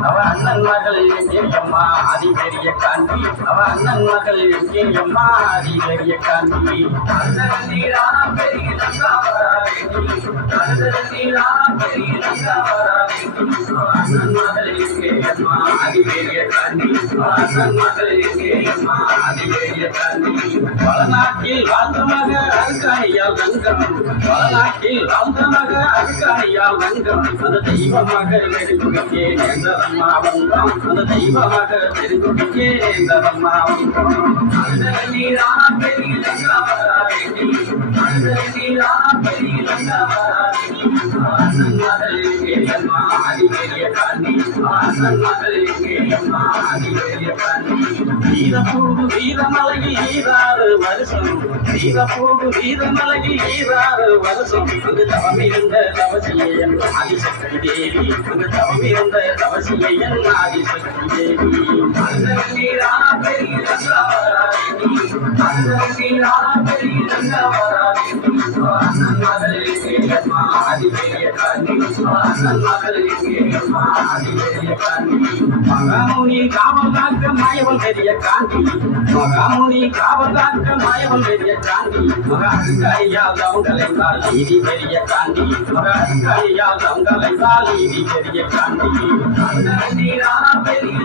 அவ அண்ணன் மகள் எங்கேயம்மா அதி பெரிய காந்தி அவ அண்ணன் மகள் எங்கேயம்மா அதி பெரிய காந்தி நீரான பெரிய அண்ணன் மகள் எங்கேயம்மா அதி பெரிய காந்தி அண்ணன் மகள் எங்கேயம்மா அதி பெரிய காந்தி வளநாட்டில் வாழ்ந்த மக அருக்காணியால் நங்கம் வளநாட்டில் வாழ்ந்த மக அருக்காணியால் நங்கம் அந்த தெய்வ மகள் நெருங்குடிக்கே நேர்ந்ததம்மா வந்தோம் அந்த தெய்வ மகள் நெருங்குடிக்கே நேர்ந்ததம்மா வந்தோம் நீரான பெரிய அண்ணன் மகள் எங்கேயம்மா அதி பெரிய காந்தி அண்ணன் மகள் எங்கேயம்மா அதி பெரிய காந்தி வீரப்பூடு வீரமலையில் ஈராறு வருஷம் வீரப்பூடு வீரமலையில் ஈராறு வருஷம் அங்கு தவமிருந்த தவசியன் ஆதிசக்தி தேவி அங்கு தவமிருந்த தவசியன் ஆதிசக்தி தேவி நீரான பெரிய அண்ணன் மகள் எங்கேயம்மா அதி பெரிய காந்தி அண்ணன் மகள் எங்கேயம்மா அதி பெரிய காந்தி மகாமுனி காவல் காக்க மாயவன் பெரிய காந்தி மகாமுனி காவல் காக்க மாயவன் பெரிய காந்தி மகாயால் அவங்களைந்தால் நீதி பெரிய காந்தி மகாயால் அவங்களைந்தால் நீதி பெரிய காந்தி நீரான பெரிய